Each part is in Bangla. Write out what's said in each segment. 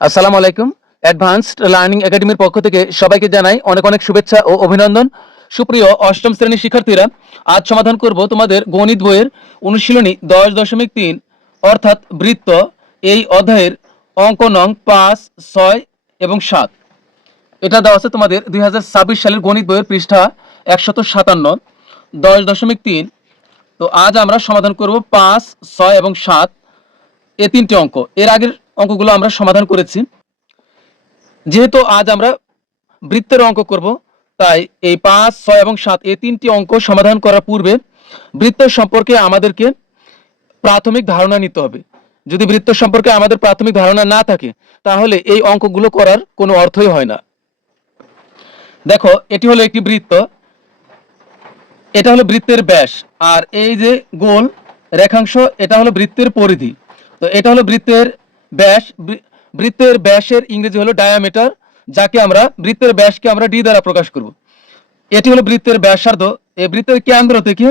আসসালামু আলাইকুম। অ্যাডভান্সড লার্নিং একাডেমির পক্ষ থেকে সবাইকে জানাই অনেক অনেক শুভেচ্ছা ও অভিনন্দন। সুপ্রিয় অষ্টম শ্রেণীর শিক্ষার্থীরা, আজ সমাধান করব তোমাদের গণিত বইয়ের অনুশীলনী 10.3 অর্থাৎ বৃত্ত, এই অধ্যায়ের অঙ্ক নং 5, 6 এবং 7। এটা দেওয়া আছে তোমাদের 2026 সালের গণিত বইয়ের পৃষ্ঠা 157, 10.3। তো আজ আমরা সমাধান করব 5, 6 এবং 7 এই তিনটি অঙ্ক। এর আগের অঙ্কগুলো আমরা সমাধান করেছি। যেহেতু আজ আমরা বৃত্তের অঙ্ক করব, তাই এই 5, 6 এবং 7 এই তিনটি অঙ্ক সমাধান করার পূর্বে বৃত্ত সম্পর্কে আমাদেরকে প্রাথমিক ধারণা নিতে হবে। যদি বৃত্ত সম্পর্কে আমাদের প্রাথমিক ধারণা না থাকে, তাহলে এই অঙ্কগুলো করার কোনো অর্থই হয় না। দেখো, এটি হলো একটি বৃত্ত, এটা হলো বৃত্তের ব্যাস, আর এই যে গোল রেখাংশ, এটা হলো বৃত্তের পরিধি। তো এটা হলো বৃত্তের ব্যাস। বৃত্তের ব্যাসের ইংরেজি হলো ডায়ামিটার, যাকে আমরা বৃত্তের ব্যাসকে আমরা ডি দ্বারা প্রকাশ করব। এটি হলো বৃত্তের ব্যাসার্ধ। এই বৃত্তের কেন্দ্র থেকে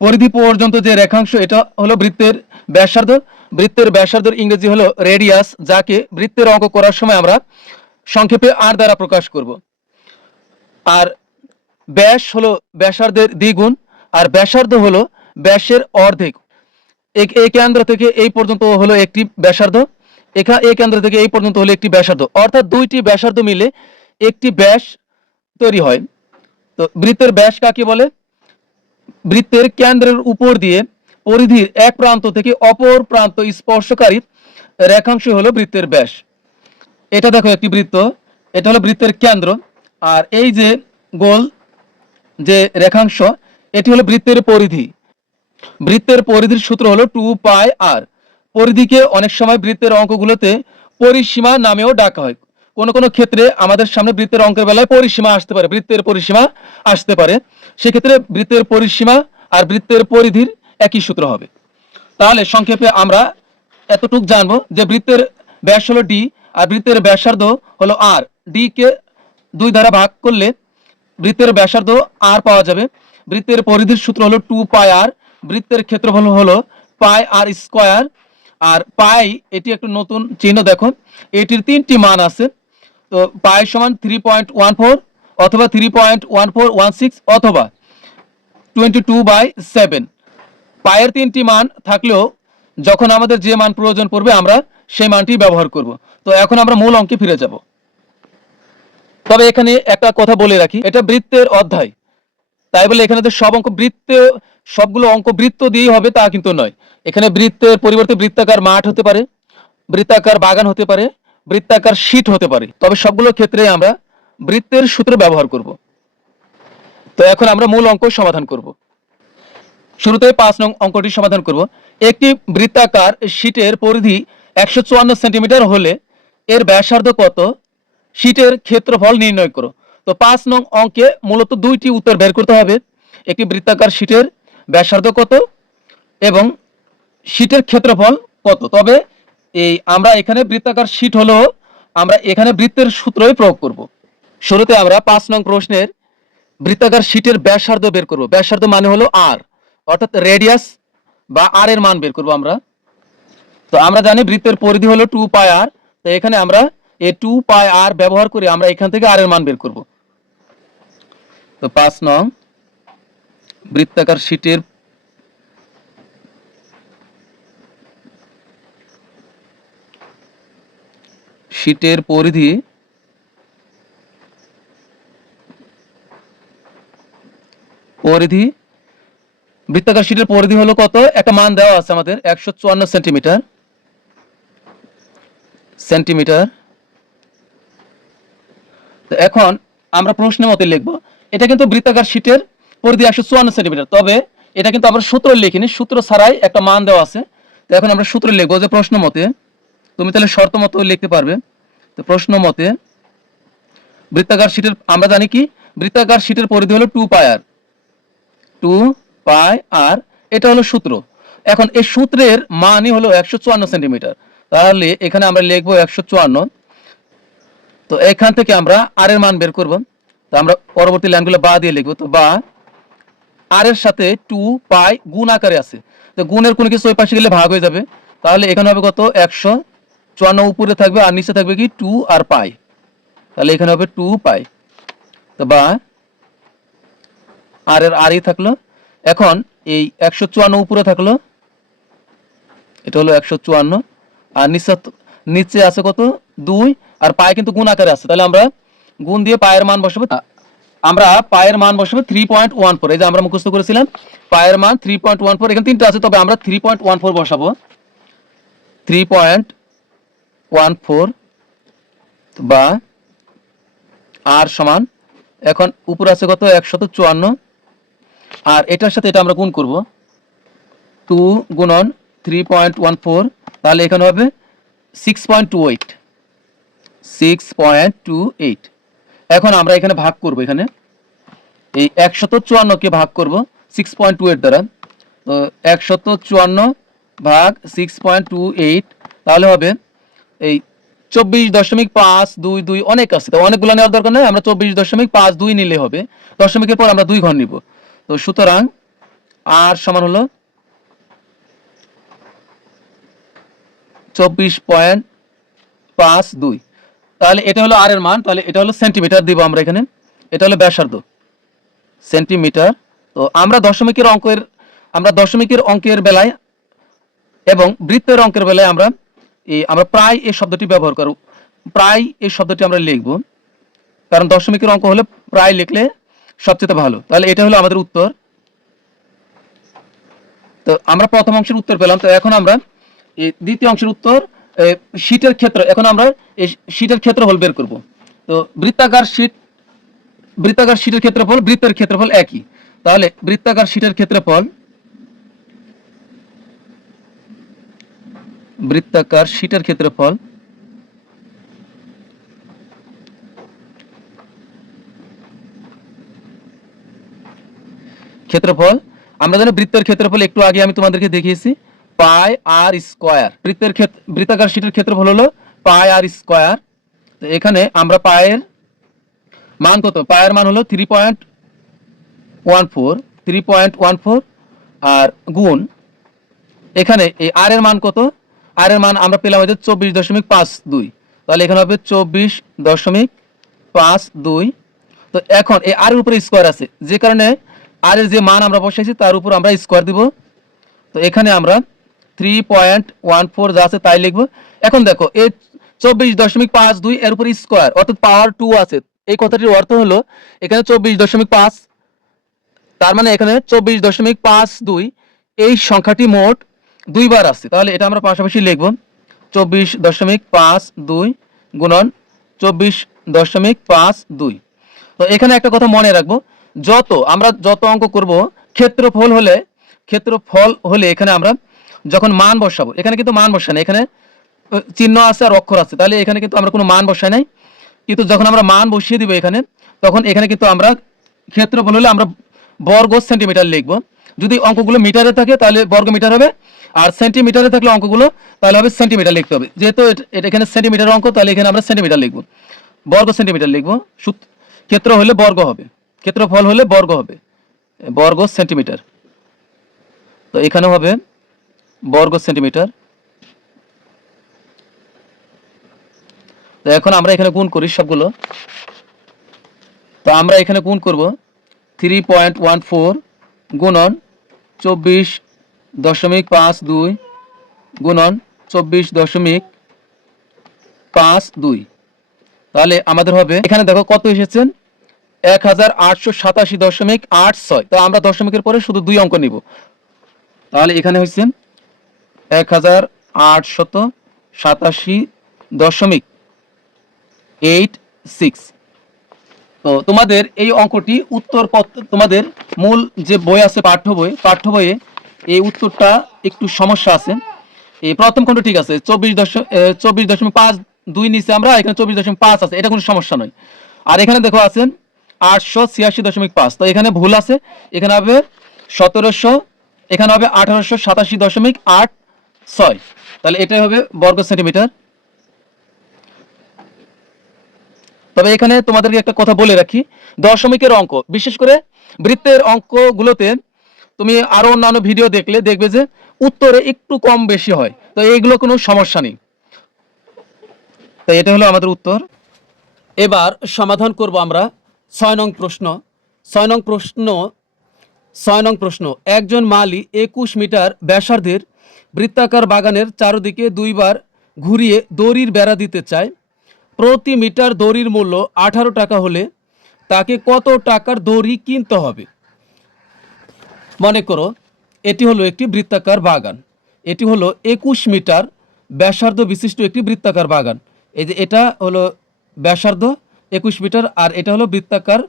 পরিধি পর্যন্ত যে রেখাংশ, এটা হলো বৃত্তের ব্যাসার্ধ। বৃত্তের ব্যাসার্ধের ইংরেজি হলো রেডিয়াস, যাকে বৃত্তের অঙ্ক করার সময় আমরা সংক্ষেপে আর দ্বারা প্রকাশ করব। আর ব্যাস হলো ব্যাসার্ধের দ্বিগুণ, আর ব্যাসার্ধ হলো ব্যাসের অর্ধেক। এই কেন্দ্র থেকে এই পর্যন্ত হলো একটি ব্যাসার্ধ, এই কেন্দ্র থেকে এই পর্যন্ত হলো একটি ব্যাসার্ধ, অর্থাৎ দুইটি ব্যাসার্ধ মিলে একটি ব্যাস তৈরি হয়। তো বৃত্তের ব্যাস কাকে বলে? বৃত্তের কেন্দ্রের উপর দিয়ে পরিধির এক প্রান্ত থেকে অপর প্রান্ত স্পর্শকারী রেখাংশ হলো বৃত্তের ব্যাস। এটা দেখো একটি বৃত্ত, এটা হলো বৃত্তের কেন্দ্র, আর এই যে গোল যে রেখাংশ, এটি হলো বৃত্তের পরিধি। বৃত্তের পরিধির সূত্র হলো 2πr। পরিধিকে অনেক সময় বৃত্তের অঙ্কগুলোতে পরিসীমা নামেও ডাকা হয়। কোন কোন ক্ষেত্রে আমাদের সামনে বৃত্তের অঙ্কের বেলায় পরিসীমা আসতে পারে, বৃত্তের পরিসীমা আসতে পারে। সেক্ষেত্রে বৃত্তের পরিসীমা আর বৃত্তের পরিধির একই সূত্র হবে। তাহলে সংক্ষেপে আমরা এতটুকু জানবো যে বৃত্তের ব্যাস হলো ডি, আর বৃত্তের ব্যাসার্ধ হলো আর। ডি কে 2 দ্বারা ভাগ করলে বৃত্তের ব্যাসার্ধ আর পাওয়া যাবে। বৃত্তের পরিধির সূত্র হলো 2πr। বৃত্তের ক্ষেত্রফল হলো পাই আর স্কয়ার। আর পাই, এটি একটু নতুন চিহ্ন দেখো, এটির 3টি মান আছে। তো পাই সমান 3.14 অথবা 3.1416 অথবা 22/7। পায়ের 3টি মান থাকলেও যখন আমাদের যে মান প্রয়োজন পড়বে আমরা সেই মানটি ব্যবহার করব। তো এখন আমরা মূল অঙ্কে ফিরে যাব। তবে এখানে একটা কথা বলে রাখি, এটা বৃত্তের অধ্যায়, তাই বলে এখানে তো সব অঙ্ক বৃত্ত, সবগুলো অঙ্ক বৃত্ত দিয়েই হবে তা কিন্তু নয়। এখানে বৃত্তের পরিবর্তে বৃত্তাকার মাঠ হতে পারে, বৃত্তাকার বাগান হতে পারে, বৃত্তাকার শীট হতে পারে। তবে সবগুলো ক্ষেত্রে আমরা বৃত্তের সূত্র ব্যবহার করব। তো এখন আমরা মূল অঙ্ক সমাধান করব। শুরুতে 5 নং অঙ্কটি সমাধান করব। একটি বৃত্তাকার শীটের পরিধি 154 সেন্টিমিটার হলে এর ব্যাসার্ধ কত? শীটের ক্ষেত্রফল নির্ণয় করো। তো 5 নং অঙ্কে মূলত দুইটি উত্তর বের করতে হবে। একটি বৃত্তাকার শীটের ব্যাসার্ধ কত এবং শীটের ক্ষেত্রফল কত। তবে আমরা এখানে বৃত্তাকার শীট হলো আমরা এখানে বৃত্তের সূত্রই প্রয়োগ করব। শুরুতে আমরা 5 নং প্রশ্নের বৃত্তাকার শীটের ব্যাসার্ধ বের করব। ব্যাসার্ধ মানে হলো আর, অর্থাৎ রেডিয়াস বা আর এর মান বের করব আমরা। তো আমরা জানি বৃত্তের পরিধি হলো 2πr। তো এখানে আমরা এই 2πr ব্যবহার করে আমরা এখান থেকে আর এর মান বের করব। তো 5 নং বৃত্তাকার শীটের পরিধি বৃত্তাকার শীটের পরিধি হলো কত? একটা মান দেওয়া আছে আমাদের, 154 সেন্টিমিটার। তো এখন আমরা প্রশ্নের মতে লিখব, এটা কিন্তু বৃত্তাকার শীটের পরিধি 154 সেন্টিমিটার। তবে এটা কিন্তু আমরা সূত্র লিখিনি, সূত্র ছাড়াই একটা মান দেওয়া আছে। তো এখন আমরা সূত্র লিখবো যে প্রশ্ন মতে, তুমি তাহলে শর্ত মতো লিখতে পারবে। তো প্রশ্ন মতে বৃত্তাকার শীটের, আমরা জানি কি বৃত্তাকার শীটের পরিধি হলো 2πr। এটা হলো সূত্র। এখন এই সূত্রের মানই হলো 154 সেন্টিমিটার। তাহলে এখানে আমরা লিখবো 154। তো এখান থেকে আমরা আর এর মান বের করব। তো আমরা পরবর্তী লাইনগুলো বা দিয়ে লিখবো। তো বা আর এর সাথে 2π গুণ আকারে আছে, তো গুণের কোনো কিছু ওই পাশে গেলে ভাগ হয়ে যাবে। তাহলে এখানে হবে কত? 54 উপরে থাকবে আর নিচে থাকবে কি 2 আর পাই, তাহলে এখানে হবে 2 পাই। তো বা আর এর আরই থাকলো। এখন এই 154 উপরে থাকলো, এটা হলো 154, আর নিচে আছে কত 2, আর পাই কিন্তু গুণ আকারে আছে, তাহলে আমরা গুণ দিয়ে পায়ের মান বসাবো। আমরা পায়ের মান বসাবো 3.14, এই যে আমরা মুখস্থ করেছিলাম পায়ের মান 3.14, এখানে তিনটা আছে তবে আমরা 3.14 বসাবো। 3.14 বা আর সমান, এখন উপরে আছে কত 154, আর এটার সাথে এটা আমরা গুণ করব 2 গুণন 3.14, তাহলে এখানে হবে 6.28। 6.28। এখন আমরা এখানে ভাগ করব, এখানে এই 154 কে ভাগ করব 6.28 দ্বারা, তো 154 ভাগ 6.28, তাহলে হবে এই 24.522, অনেক আছে তো অনেকগুলো নেওয়ার দরকার নেই, আমরা 24.52 নিলে হবে, দশমিকের পর আমরা 2 ঘর নিব। তো সুতরাং আর সমান হলো 24.52, তাহলে এটা হলো আর এর মান, তাহলে এটা হলো সেন্টিমিটার দিব আমরা এখানে, এটা হলো ব্যাসার্ধ সেন্টিমিটার। তো আমরা দশমিকের অঙ্কের বেলায় এবং বৃত্তের অঙ্কের বেলায় আমরা প্রায় এই শব্দটি ব্যবহার করব, প্রায় এই শব্দটি আমরা লিখব, কারণ দশমিকের অঙ্ক হলে প্রায় লিখলে সবচেয়ে ভালো। তাহলে এটা হলো আমাদের উত্তর। তো আমরা প্রথম অংশের উত্তর পেলাম, তো এখন আমরা এই দ্বিতীয় অংশের উত্তর শীটের ক্ষেত্র, এখন আমরা এই শীটের ক্ষেত্রফল বের করব। তো বৃত্তাকার শীটের ক্ষেত্রফল বৃত্তের ক্ষেত্রফল একই, তাহলে বৃত্তাকার শীটের ক্ষেত্রফল ক্ষেত্রফল আমরা জানি বৃত্তের ক্ষেত্রফল একটু আগে আমি তোমাদেরকে দেখিয়েছি পাই আর স্কয়ার, বৃত্তাকার শীটের ক্ষেত্রফল হলো পাই আর স্কয়ার। তো এখানে আমরা পায়ের মান কত, পায়ের মান হলো 3.14, আর গুণ এখানে এই আর এর মান কত, আর এর মান আমরা পেলাম হচ্ছে 24.52, তাহলে এখানে হবে 24.52। তো এখন এই আর এর উপরে স্কয়ার আছে, যে কারণে আর এর যে মান আমরা বসাইছি তার উপর আমরা স্কয়ার দিব। তো এখানে আমরা 3.14 যা আছে তাই লিখবো। এখন দেখো এই 24.52 এর উপর স্কয়ার অর্থাৎ পাওয়ার 2 আছে, এই কথাটির অর্থ হলো এখানে 24.5, তার মানে এখানে 24.52 এই সংখ্যাটি মোট 2 বার আছে, তাহলে এটা আমরা পাশাপাশি লিখব 24.52 গুণন 24.52। তো এখানে একটা কথা মনে রাখবো, আমরা যত অঙ্ক করব ক্ষেত্রফল হলে এখানে আমরা যখন মান বসাবো, এখানে কিন্তু মান বসাই না, এখানে চিহ্ন আছে আর অক্ষর আছে, তাহলে এখানে কিন্তু আমরা কোনো মান বসাই নাই, কিন্তু যখন আমরা মান বসিয়ে দিব এখানে, তখন এখানে কিন্তু আমরা ক্ষেত্রফল হলে আমরা বর্গ সেন্টিমিটার লিখব। যদি অঙ্কগুলো মিটারে থাকে তাহলে বর্গ মিটার হবে, আর সেন্টিমিটারে থাকলে অঙ্কগুলো তাহলে হবে সেন্টিমিটার লিখতে হবে, যেহেতু এটা এখানে সেন্টিমিটার অঙ্ক, তাহলে এখানে আমরা সেন্টিমিটার লিখব, বর্গ সেন্টিমিটার লিখব। ক্ষেত্রফল হলে বর্গ হবে, বর্গ সেন্টিমিটার। তো এখানে হবে বর্গ সেন্টিমিটার। তো এখন আমরা এখানে গুণ করি সবগুলো, তো আমরা এখানে গুণ করব 3.14 গুণন 24.52 গুণন 24.52, তাহলে আমাদের হবে এখানে দেখো কত এসেছেন 1887.86। তো আমরা দশমিকের পরে শুধু 2 অঙ্ক নিব, তাহলে এখানে হচ্ছে 1887.86। তো তোমাদের এই অঙ্কটি তোমাদের মূল যে বই আছে পাঠ্য বইয়ে এই উত্তরটা একটু সমস্যা আছে। এই প্রথম খণ্ড ঠিক আছে 24.52 নিচে আমরা, এখানে 24.5 আছে, এটা কোনো সমস্যা নয়। আর এখানে দেখো আছে 886.5, তো এখানে ভুল আছে, এখানে হবে 1700, এখানে হবে 1887.86, তাহলে এটাই হবে বর্গ সেন্টিমিটার। তবে এখানে তোমাদেরকে একটা কথা বলে রাখি, দশমিকের অঙ্ক বিশেষ করে বৃত্তের অঙ্কগুলোতে তুমি আরো অন্যান্য ভিডিও দেখবে যে উত্তরে একটু কম বেশি হয়, তো এইগুলো কোনো সমস্যা নেই। তো এটা হলো আমাদের উত্তর। এবার সমাধান করব আমরা 6 নং প্রশ্ন। 6 নং প্রশ্ন 6 নং প্রশ্ন, একজন মালি 21 মিটার ব্যাসার্ধের বৃত্তাকার বাগানের চারদিকে দুইবার ঘুরিয়ে দড়ির বেড়া দিতে চায়। প্রতি মিটার দড়ির মূল্য 18 টাকা হলে তাকে কত টাকার দড়ি কিনতে হবে? মনে করো এটি হলো একটি বৃত্তাকার বাগান, এটি হলো 21 মিটার ব্যাসার্ধ বিশিষ্ট একটি বৃত্তাকার বাগান। এই যে এটা হলো ব্যাসার্ধ 21 মিটার, আর এটা হলো বৃত্তাকার,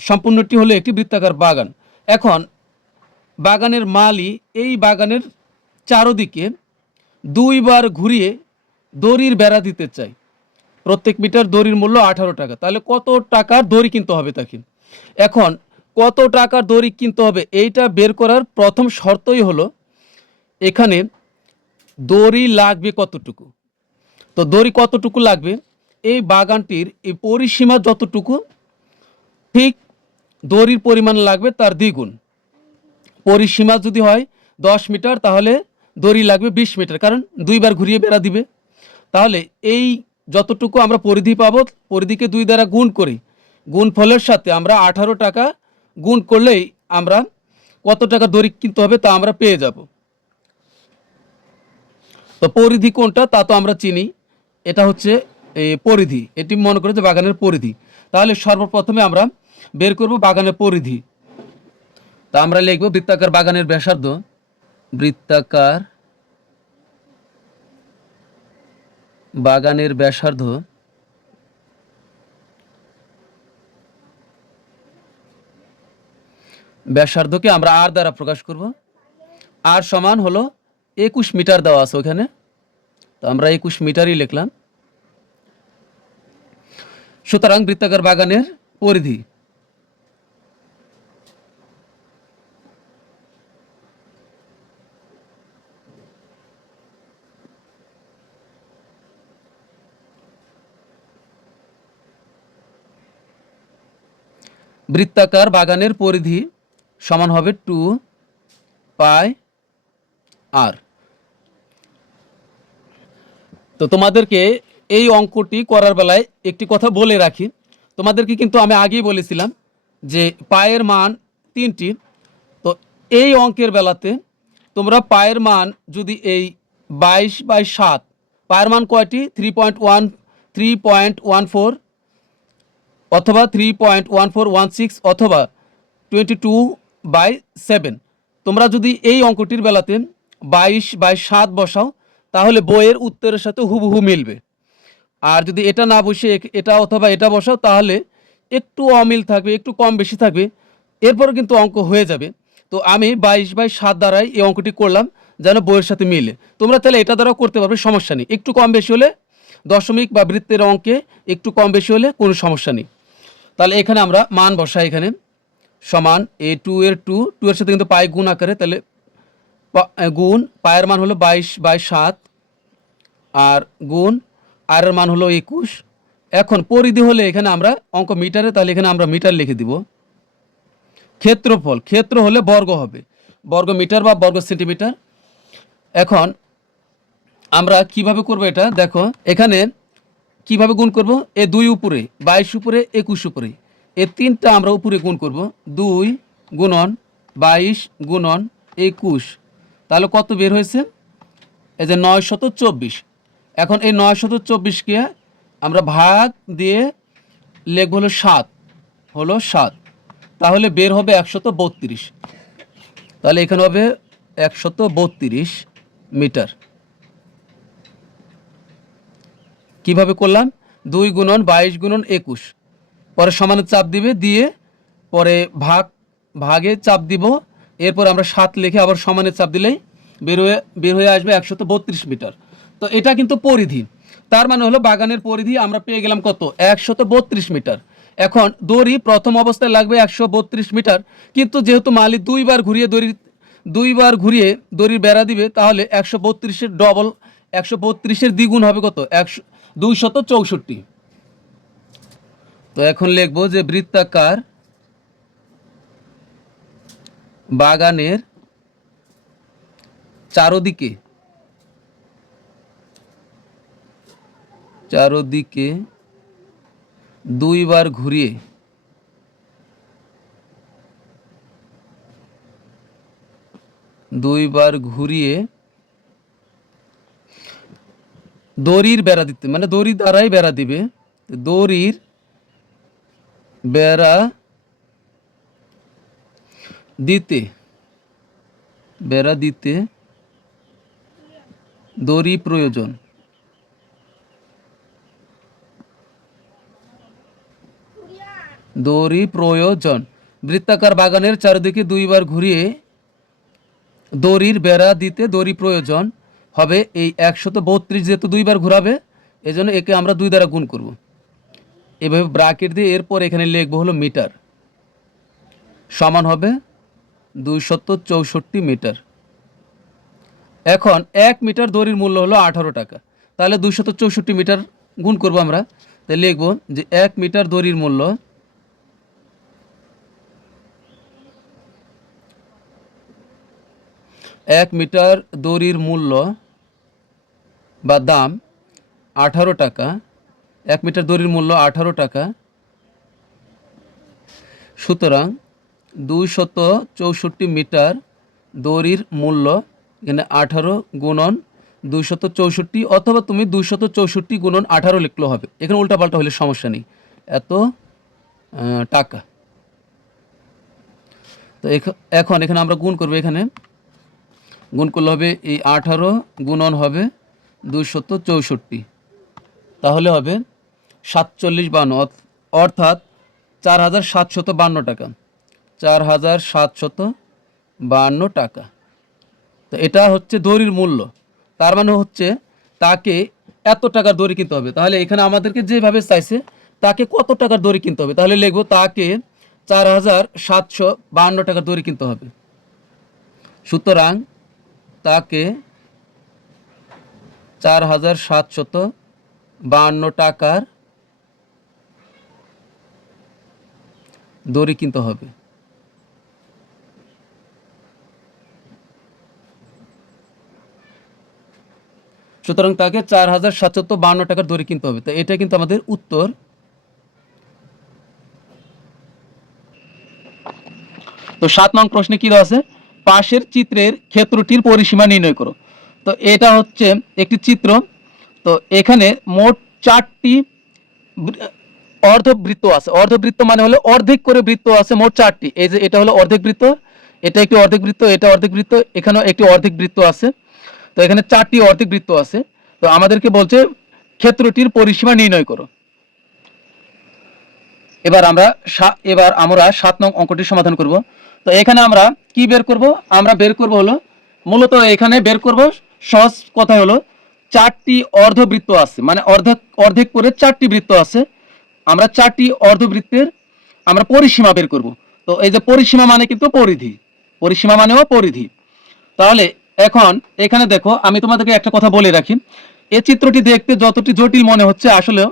সম্পূর্ণটি হলো একটি বৃত্তাকার বাগান। এখন বাগানের মালি এই বাগানের চারদিকে দুইবার ঘুরিয়ে দড়ির বেড়া দিতে চাই। প্রত্যেক মিটার দড়ির মূল্য 18 টাকা, তাহলে কত টাকার দড়ি কিনতে হবে তাকে? এখন কত টাকার দড়ি কিনতে হবে এইটা বের করার প্রথম শর্তই হলো এখানে দড়ি লাগবে কতটুকু। তো দড়ি কতটুকু লাগবে, এই বাগানটির এই পরিসীমা যতটুকু ঠিক দড়ির পরিমাণ লাগবে তার দ্বিগুণ। পরিসীমা যদি হয় 10 মিটার তাহলে দড়ি লাগবে 20 মিটার, কারণ দুইবার ঘুরিয়ে বেড়া দিবে। তাহলে এই যতটুকু আমরা পরিধি পাবো, পরিধিকে 2 দ্বারা গুণ করি, গুণফলের সাথে আমরা 18 টাকা গুণ করলেই আমরা কত টাকা দড়ি কিনতে হবে তা আমরা পেয়ে যাব। তো পরিধি কোনটা তা তো আমরা চিনি, এটা হচ্ছে পরিধি, এটি মনে করে যে বাগানের পরিধি। তাহলে সর্বপ্রথমে আমরা বের করব বাগানের পরিধি। তা আমরা লিখব বৃত্তাকার বাগানের ব্যাসার্ধ, বৃত্তাকার বাগানের ব্যাসার্ধ ব্যাসার্ধকে আমরা আর দ্বারা প্রকাশ করব। আর সমান হলো 21 মিটার দেওয়া আছে ওখানে, তো আমরা 21 মিটারই লিখলাম। সুতরাং বৃত্তাকার বাগানের পরিধি বৃত্তাকার বাগানের পরিধি সমান হবে 2 পাই আর। তো তোমাদেরকে এই অঙ্কটি করার বেলায় একটি কথা বলে রাখি, তোমাদেরকে কিন্তু আমি আগেই বলেছিলাম যে পায়ের মান 3টি। তো এই অঙ্কের বেলাতে তোমরা পায়ের মান যদি এই 22/7, পায়ের মান কয়টি? 3.14 অথবা 3.1416 অথবা 22/7। তোমরা যদি এই অঙ্কটির বেলাতে 22/7 বসাও তাহলে বইয়ের উত্তরের সাথে হুবহু মিলবে। আর যদি এটা না বসে এটা অথবা এটা বসাও তাহলে একটু অমিল থাকবে, একটু কম বেশি থাকবে, এরপর কিন্তু অঙ্ক হয়ে যাবে। তো আমি 22/7 দ্বারাই এই অঙ্কটি করলাম যেন বইয়ের সাথে মিলে। তোমরা তাহলে এটা দ্বারাও করতে পারবে, সমস্যা নেই। একটু কম বেশি হলে দশমিক বা বৃত্তের অঙ্কে একটু কম বেশি হলে কোনো সমস্যা নেই। তাহলে এখানে আমরা মান বসাই, এখানে সমান এ 2 এর 2 এর সাথে কিন্তু পাই গুণ আকারে, তাহলে গুণ পায়ের মান হলো 22/7 আর গুণ আর এর মান হলো 21। এখন পরিধি হলে এখানে আমরা অঙ্ক মিটারে, তাহলে এখানে আমরা মিটার লিখে দিব। ক্ষেত্রফল, ক্ষেত্র হলে বর্গ হবে, বর্গ মিটার বা বর্গ সেন্টিমিটার। এখন আমরা কিভাবে করব এটা দেখো, এখানে কিভাবে গুণ করব, এ 2 উপরে 22 উপরে 21 উপরে, এ 3টা আমরা উপরে গুণ করব, 2 গুণন 22 গুণন 21, তাহলে কত বের হয়েছে? এই যে 924। এখন এই 924কে আমরা ভাগ দিয়ে লিখব হলো 7, তাহলে বের হবে 132। তাহলে এখানে হবে 132 মিটার। কিভাবে করলাম? 2 গুণন 22 গুণন 21, পরে সমানের চাপ দিবে, দিয়ে পরে ভাগে চাপ দিব, এরপর আমরা 7 লিখে আবার সমানের চাপ দিলেই বের হয়ে আসবে 132 মিটার। তো এটা কিন্তু পরিধি, তার মানে হলো বাগানের পরিধি আমরা পেয়ে গেলাম কত? 132 মিটার। এখন দড়ি প্রথম অবস্থায় লাগবে 132 মিটার, কিন্তু যেহেতু মালিক দুইবার ঘুরিয়ে দড়ির বেড়া দিবে, তাহলে 132-এর ডবল, 132-এর দ্বিগুণ হবে কত? 264। তো এখন লিখবো যে বৃত্তাকার বাগানের চারদিকে চারদিকে দুইবার ঘুরিয়ে দড়ির বেড়া দিতে, মানে দড়ি দ্বারাই বেড়া দিবে, দড়ির বেড়া দিতে দড়ি প্রয়োজন। বৃত্তাকার বাগানের চারিদিকে দুইবার ঘুরিয়ে দড়ির বেড়া দিতে দড়ি প্রয়োজন হবে। এই 132 যেহেতু দুইবার ঘোরাবে, এজন্য একে আমরা 2 দ্বারা গুণ করব। এভাবে ব্র্যাকেট দিয়ে এরপর এখানে লিখব হলো মিটার, সমান হবে 264 মিটার। এখন 1 মিটার দড়ির মূল্য হলো 18 টাকা। তাহলে 264 মিটার গুণ করব আমরা। তাহলে লিখব যে 1 মিটার দড়ির মূল্য বা দাম 18 টাকা। 1 মিটার দড়ির মূল্য 18 টাকা। সুতরাং 264 মিটার দড়ির মূল্য, এখানে 18 গুণন 264, অথবা তুমি 264 গুণন 18 লিখলেও হবে, এখানে উল্টাপাল্টা হলে সমস্যা নেই। এত টাকা। তো এখন এখানে আমরা গুণ করবো, এখানে গুণ করলে হবে এই 18 গুণন হবে 264, তাহলে হবে 4752, অর্থাৎ 4752 টাকা। 4752 টাকা। তো এটা হচ্ছে দড়ির মূল্য। তার মানে হচ্ছে তাকে এত টাকার দড়ি কিনতে হবে। তাহলে এখানে আমাদেরকে যেভাবে চাইছে তাকে কত টাকার দড়ি কিনতে হবে, তাহলে লিখবো তাকে 4752 টাকার দড়ি কিনতে হবে। সুতরাং তাকে 4752 টাকার দড়ি কিনতে হবে। সুতরাং তাকে 4752 টাকার দড়ি কিনতে হবে। তো এটা কিন্তু আমাদের উত্তর। তো 7 নং প্রশ্নে কি দেওয়া আছে, পাশের চিত্রের ক্ষেত্রটির পরিসীমা নির্ণয় করো। তো এটা হচ্ছে একটি চিত্র। তো এখানে মোট 4টি অর্ধবৃত্ত আছে। অর্ধবৃত্ত মানে হলো অর্ধেক করে বৃত্ত আছে, মোট 4টি। এই যে এটা হলো অর্ধেক বৃত্ত, এটা একটি অর্ধেক বৃত্ত, এটা অর্ধেক বৃত্ত, এখানেও একটি অর্ধেক বৃত্ত আছে। তো এখানে 4টি অর্ধেক বৃত্ত আছে। তো আমাদেরকে বলছে ক্ষেত্রটির পরিসীমা নির্ণয় করো। এবার আমরা 7 নং অঙ্কটি সমাধান করব। তো এখানে আমরা কি বের করব, আমরা বের করব হলো মূলত এখানে বের করব, সহজ কথা হলো 4টি অর্ধবৃত্ত আছে, মানে অর্ধেক করে 4টি বৃত্ত আছে। আমরা 4টি অর্ধবৃত্তের আমরা পরিসীমা বের করব। তো এই যে পরিসীমা মানে কিন্তু পরিধি, পরিসীমা মানেও পরিধি। তাহলে এখন এখানে দেখো, আমি তোমাদেরকে একটা কথা বলে রাখি, এই চিত্রটি দেখতে যতটি জটিল মনে হচ্ছে আসলে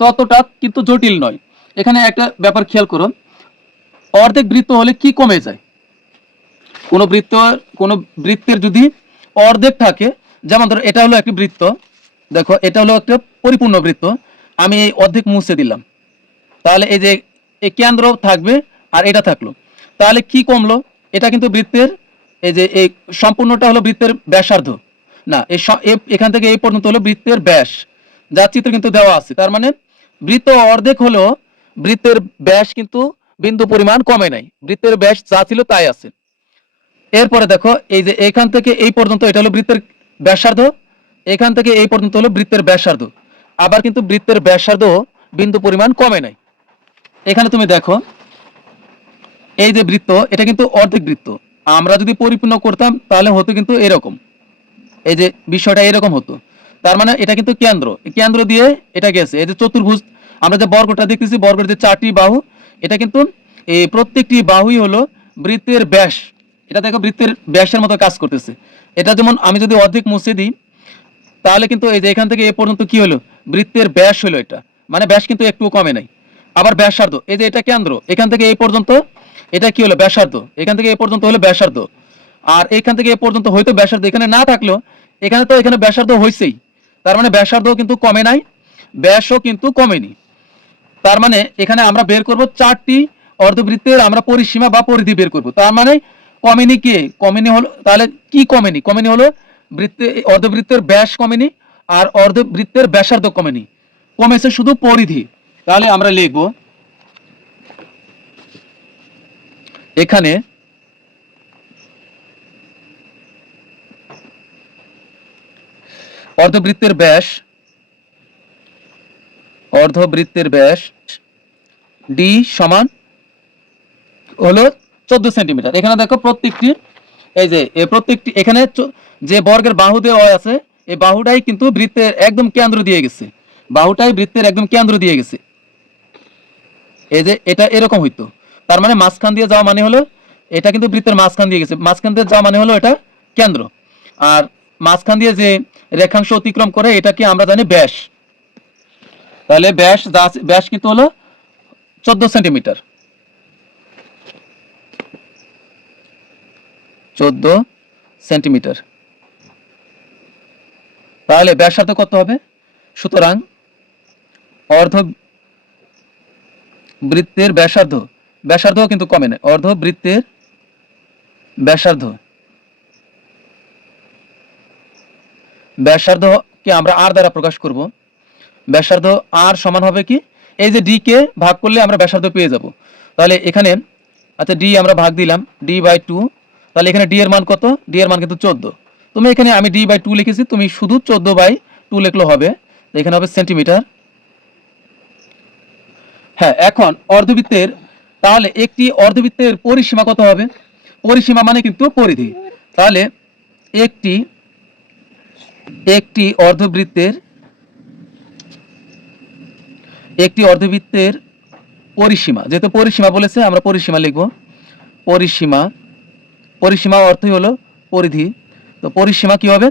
ততটা কিন্তু জটিল নয়। এখানে একটা ব্যাপার খেয়াল করো, অর্ধেক বৃত্ত হলে কি কমে যায়, কোনো বৃত্তের যদি অর্ধেক থাকে, যেমন ধরো এটা হলো একটি বৃত্ত, দেখো এটা হলো একটা পরিপূর্ণ বৃত্ত, আমি এই অর্ধেক মুছে দিলাম, তাহলে এই যে এই কেন্দ্র থাকবে আর এটা থাকলো, তাহলে কি কমলো, এটা কিন্তু বৃত্তের এই যে এই সম্পূর্ণটা হলো বৃত্তের ব্যাসার্ধ না, এখান থেকে এই পর্যন্ত হলো বৃত্তের ব্যাস, যা চিত্র কিন্তু দেওয়া আছে। তার মানে বৃত্ত অর্ধেক হলেও বৃত্তের ব্যাস কিন্তু বিন্দু পরিমাণ কমে নাই, বৃত্তের ব্যাস যা ছিল তাই আছে। এরপরে দেখো এই যে এখান থেকে এই পর্যন্ত এটা হলো বৃত্তের ব্যাসার্ধ, এখান থেকে এই পর্যন্ত হলো বৃত্তের ব্যাসার্ধ, আবার কিন্তু বৃত্তের ব্যাসার্ধ বিন্দু পরিমাণ কমে নাই। এখানে তুমি দেখো এই যে বৃত্ত, এটা কিন্তু অর্ধেক বৃত্ত, আমরা যদি পরিপূর্ণ করতাম তাহলে হতো কিন্তু এরকম, এই যে বিষয়টা এরকম হতো। তার মানে এটা কিন্তু কেন্দ্র দিয়ে এটা গেছে, এই যে চতুর্ভুজ আমরা যে বর্গটা দেখতেছি, বর্গের যে 4টি বাহু, এটা কিন্তু এই প্রত্যেকটি বাহুই হলো বৃত্তের ব্যাস, এটা দেখো বৃত্তের ব্যাসের মতো কাজ করতেছে। এটা যেমন আমি যদি অর্ধেক মুছে দিই, তাহলে কিন্তু এই যে এখান থেকে এ পর্যন্ত কি হলো, বৃত্তের ব্যাস হলো এটা, মানে ব্যাস কিন্তু একটু কমে নাই। আবার ব্যাসার্ধ, এই যে এটা কেন্দ্র, এখান থেকে এই পর্যন্ত এটা কি হলো, ব্যাসার্ধ, এখান থেকে এই পর্যন্ত হলো ব্যাসার্ধ, আর এখান থেকে এ পর্যন্ত হয়তো ব্যাসার্ধ এখানে না থাকলো, এখানে তো এখানে ব্যাসার্ধ হয়েছেই, তার মানে ব্যাসার্ধ কিন্তু কমে নাই। ব্যাসও কিন্তু কমেনি। তার মানে এখানে আমরা বের করব চারটি অর্ধবৃত্তের আমরা পরিসীমা বা পরিধি বের করব। তার মানে কমেনি কে? কমেনি হলো, তাহলে কি কমেনি? কমেনি হলো অর্ধবৃত্তের ব্যাস কমেনি, আর অর্ধবৃত্তের ব্যাসার্ধ কমেনি, কমেছে শুধু পরিধি। তাহলে আমরা লিখব এখানে অর্ধবৃত্তের ব্যাস ডি সমান হলো 14 সেন্টিমিটার। এখানে দেখো প্রত্যেকটি, এই যে প্রত্যেকটি এখানে যে বর্গের বাহু দেওয়া আছে, এই বাহুটাই কিন্তু বৃত্তের একদম কেন্দ্র দিয়ে গেছে, বাহুটাই বৃত্তের একদম কেন্দ্র দিয়ে গেছে। এই যে এটা এরকম হইতো, তার মানে মাঝখান দিয়ে যাওয়া মানে হলো এটা কিন্তু বৃত্তের মাঝখান দিয়ে গেছে, মাঝখান দিয়ে যাওয়া মানে হলো এটা কেন্দ্র। আর মাঝখান দিয়ে যে রেখাংশ অতিক্রম করে এটাকে আমরা জানি ব্যাস। তাহলে ব্যাস কিন্তু হলো 14 সেন্টিমিটার, 14 সেন্টিমিটার। তাহলে ব্যাসার্ধ কত হবে? সুতরাং অর্ধবৃত্তের ব্যাসার্ধ কিন্তু কমে না, অর্ধবৃত্তের ব্যাসার্ধকে আমরা আর দ্বারা প্রকাশ করব। ব্যাসার্ধ আর সমান হবে কি, এই যে ডি কে ভাগ করলে আমরা ব্যাসার্ধ পেয়ে যাব। তাহলে এখানে আচ্ছা ডি আমরা ভাগ দিলাম d/2, তাহলে এখানে ডি এর মান কত? ডি এর মান কিন্তু 14। তুমি এখানে আমি d/2 লিখেছি, তুমি শুধু 14/2 লিখলে হবে, এখানে হবে সেন্টিমিটার। হ্যাঁ, এখন অর্ধবৃত্তের, তাহলে একটি অর্ধবৃত্তের পরিসীমা কত হবে? পরিসীমা মানে কিন্তু পরিধি। তাহলে একটি একটি অর্ধবৃত্তের পরিসীমা, যেহেতু পরিসীমা বলেছে আমরা পরিসীমা লিখব। পরিসীমা অর্থই হলো পরিধি। তো পরিসীমা কি হবে?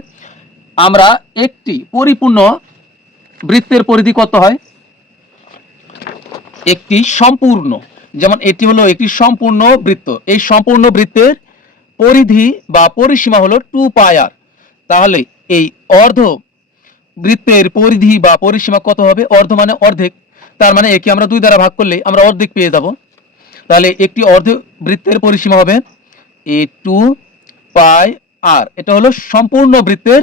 আমরা একটি পরিপূর্ণ বৃত্তের পরিধি কত হয়? একটি সম্পূর্ণ, যেমন এটি হলো একটি সম্পূর্ণ বৃত্ত, এই সম্পূর্ণ বৃত্তের পরিধি বা পরিসীমা হলো 2πr। তাহলে এই অর্ধ বৃত্তের পরিধি বা পরিসীমা কত হবে? অর্ধ মানে অর্ধেক, তার মানে একে আমরা 2 দ্বারা ভাগ করলে আমরা অর্ধেক পেয়ে যাব। তাহলে একটি অর্ধ বৃত্তের পরিসীমা হবে এই 2πr, এটা হলো সম্পূর্ণ বৃত্তের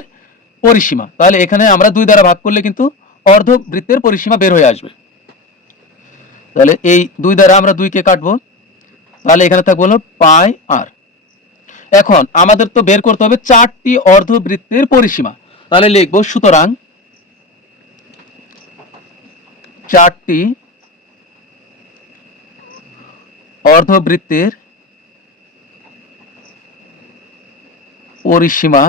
পরিসীমা। তাহলে এখানে আমরা 2 দ্বারা ভাগ করলে কিন্তু অর্ধ বৃত্তের পরিসীমা বের হয়ে আসবে। তাহলে এই 2 দ্বারা আমরা 2 কে কাটবো, তাহলে এখানে থাকবে হলো πr। এখন আমাদের তো বের করতে হবে 4টি অর্ধবৃত্তের পরিসীমা। তাহলে লিখবো সুতরাং 4টি অর্ধবৃত্তের পরিসীমা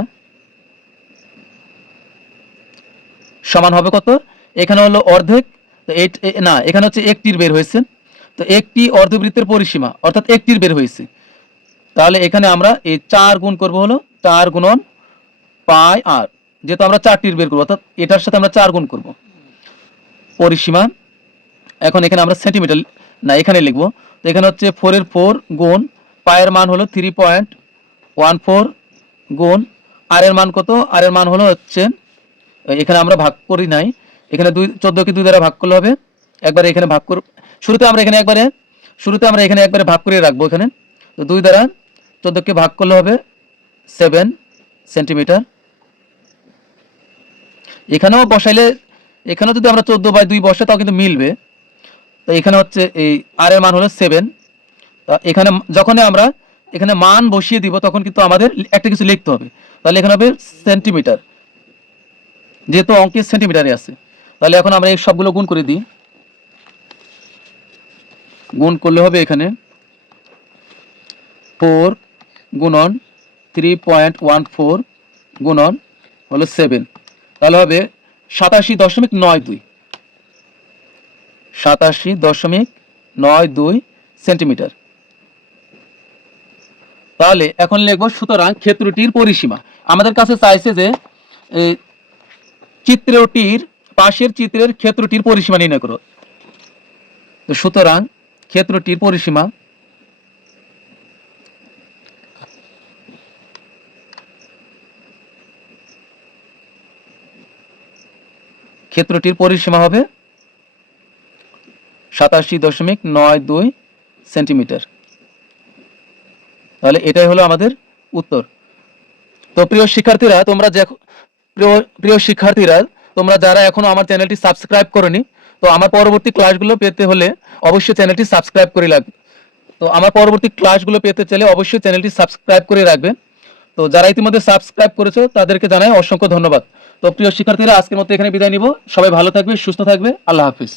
সমান হবে কত? এখানে হলো অর্ধেক, তো না এখানে হচ্ছে একটির বের হয়েছে, তো একটি অর্ধবৃত্তের পরিসীমা অর্থাৎ একটির বের হয়েছে। তাহলে এখানে আমরা এই 4 গুণ করব, হলো 4 গুণন πr, যেহেতু আমরা 4টির বের করবো অর্থাৎ এটার সাথে আমরা 4 গুণ করব পরিসীমা। এখন এখানে আমরা সেন্টিমিটার না এখানে লিখবো, তো এখানে হচ্ছে 4 এর 4 গুণ পায়ের মান হলো 3.14 গুণ আর এর মান কত? আর এর মান হলো হচ্ছে, এখানে আমরা ভাগ করি নাই, এখানে 14কে 2 দ্বারা ভাগ করলে হবে, একবারে এখানে ভাগ করব। শুরুতে আমরা এখানে একবারে ভাগ করে রাখবো এখানে। তো 2 দ্বারা 14কে ভাগ করলে হবে 7 সেন্টিমিটার। এখানেও বসাইলে, এখানেও যদি আমরা 14/2 বসাই তাও কিন্তু মিলবে। তো এখানে হচ্ছে এই আর এর মান হলো 7। এখানে যখনই আমরা এখানে মান বসিয়ে দিব তখন কিন্তু আমাদের একটা কিছু লিখতে হবে। তাহলে এখানে হবে সেন্টিমিটার, যেহেতু অঙ্কে সেন্টিমিটারে আছে। তাহলে এখন আমরা এই সবগুলো গুণ করে দিই, গুণ করলে হবে এখানে 4 গুণন 3.14 গুণন হলো 7, তাহলে হবে 87.92 সেন্টিমিটার। তাহলে এখন লিখবো সুতরাং ক্ষেত্রটির পরিসীমা। আমাদের কাছে চাইছে যে চিত্রটির পাশের চিত্রের ক্ষেত্রটির পরিসীমা নির্ণয় করো। তো সুতরাং ক্ষেত্রটির পরিসীমা, ক্ষেত্রটির পরিসীমা হবে 87.92 সেন্টিমিটার। তাহলে এটাই হলো আমাদের উত্তর। তো প্রিয় শিক্ষার্থীরা, প্রিয় শিক্ষার্থীরা, তোমরা যারা এখনো আমার চ্যানেলটি সাবস্ক্রাইব করোনি, তো আমার পরবর্তী ক্লাসগুলো পেতে হলে অবশ্যই চ্যানেলটি সাবস্ক্রাইব করে রাখবে। তো আমার পরবর্তী ক্লাসগুলো পেতে চাইলে অবশ্যই চ্যানেলটি সাবস্ক্রাইব করে রাখবে। তো যারা ইতিমধ্যে সাবস্ক্রাইব করেছো তাদেরকে জানাই অসংখ্য ধন্যবাদ। তো প্রিয় শিক্ষার্থীরা, আজকের মতো এখানে বিদায় নিব। সবাই ভালো থাকবে, সুস্থ থাকবে। আল্লাহ হাফিজ।